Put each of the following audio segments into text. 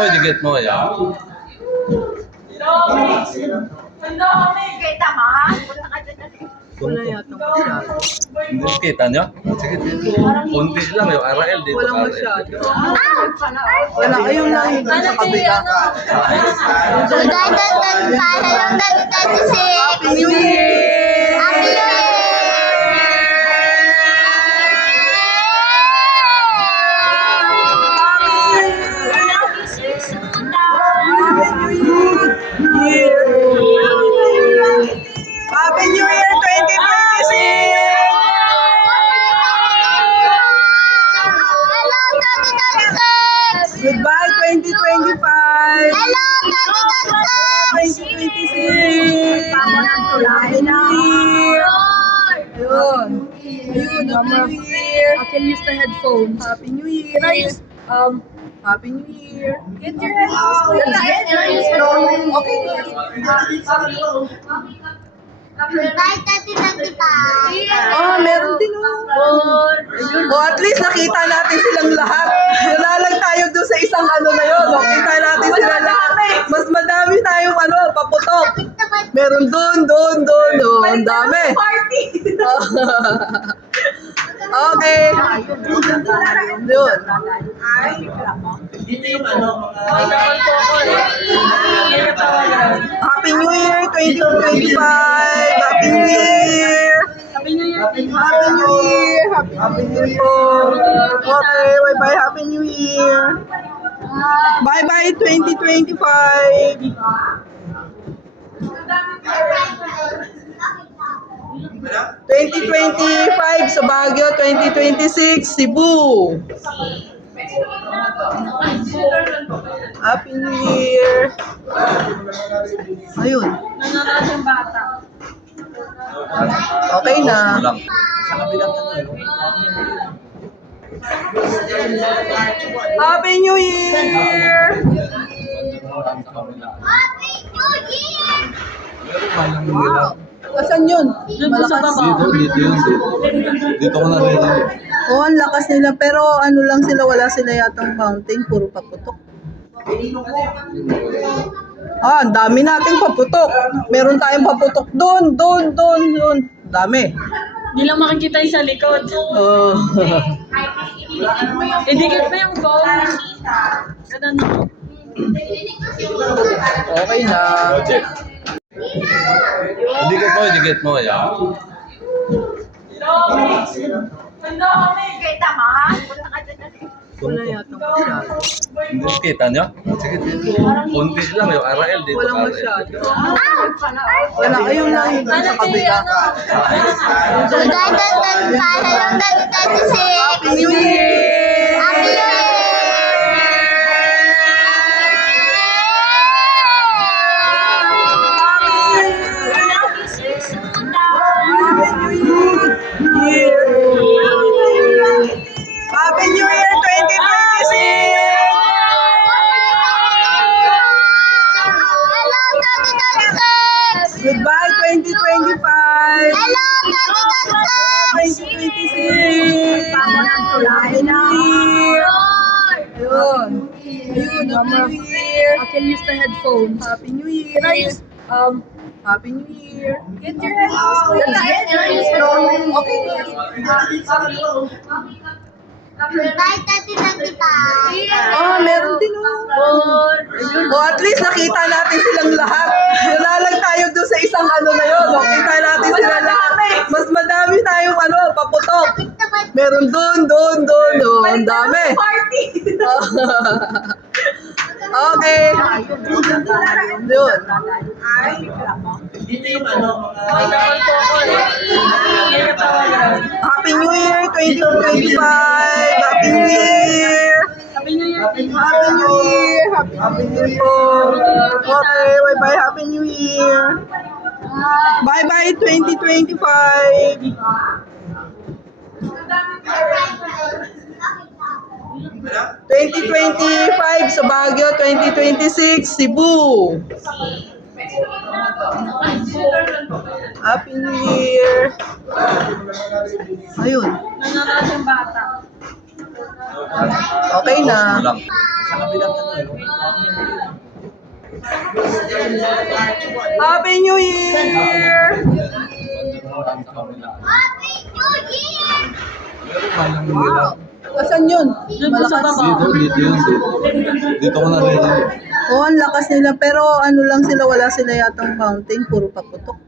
mo, dikit mo. Yan. Kita mo? Wala yata masyado. Hindi, kita nyo? Sige, dito. Kunti lang yung RL dito. Walang masyado. Wala, ayun lang yung dun sa kabila. Happy New Year! Happy New Year 2026! Goodbye 2025! Hello, 2026! Happy New Year! Ayun. Ayun, Happy New Year! I can use the headphones. Happy New Year! Can I use Happy New Year! get your headphones? Can I use headphones? Okay. Bye, Tati Tita. Meron din at least nakita natin silang lahat. Wala lang tayo doon sa isang ano na yun. Kita natin sila lahat. Mas madami tayong paputok. Meron doon. Ang dami. Okay. Yun. Happy New Year 2025! Happy New Year! Happy New Year. Happy New Year! Happy New Year po! Okay, bye-bye! Happy New Year! Bye-bye 2025! 2025 sa Baguio, 2026 Cebu. Happy New Year. Ayun. Nanonood yung bata. Okay na. Lang. Happy New Year. Wow. Asan yun? Malakas. Dito yun. Dito ko na rin. Oo, ang lakas nila. Pero ano lang sila, wala sila yatang fountain. Puro paputok. Ang dami nating paputok. Meron tayong paputok doon. Dami. Hindi lang makikita yung sa likod. Oh. Idikit mo yung phone. Ganun. Okay na. Dikit mo. Yan. Kita mo? Wala yata masyado. Hindi, kita nyo? Sige, dito. Kunti lang yung RL dito. Walang masyado. Wala, ayun lang yung dun sa kabila. Happy New Year! Happy New Year 2026! Goodbye 2025! Hello, 2026! Happy New Year! Ayun. Happy New Year! I can use the headphones. Happy New Year! Can I use Happy New Year! get your headphones? Can I use headphones? Okay. Bye, Tati Tita. Meron din at least nakita natin silang lahat. Wala lang tayo doon sa isang ano na yun. Kita natin sila lahat. Mas madami tayong paputok. Meron doon. Ang dami. Okay. Yun. Happy New Year 2025! Happy New Year! Happy New Year. Happy New Year! Happy New Year po! Okay, bye-bye! Happy New Year! Bye-bye 2025! 2025 sa Baguio, 2026 Cebu. Happy New Year. Ayun. Nanonood yung bata. Okay na. Lang. Sa kabilang ano eh. Happy New Year! Sa kabila. Happy New Year! Meron pa lang nila. Asan yun? Doon po sa baba. Dito yun. Dito ko narinig. Oo, ang lakas nila. Pero ano lang sila, wala sila yatang fountain. Puro paputok.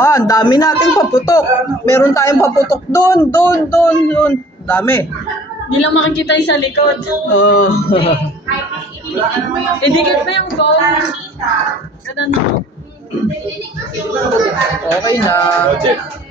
Ah, ang dami nating paputok. Meron tayong paputok doon. Dami. Hindi lang makikita yung sa likod. Oh. Idikit mo yung phone. Ganun. Okay na. Project.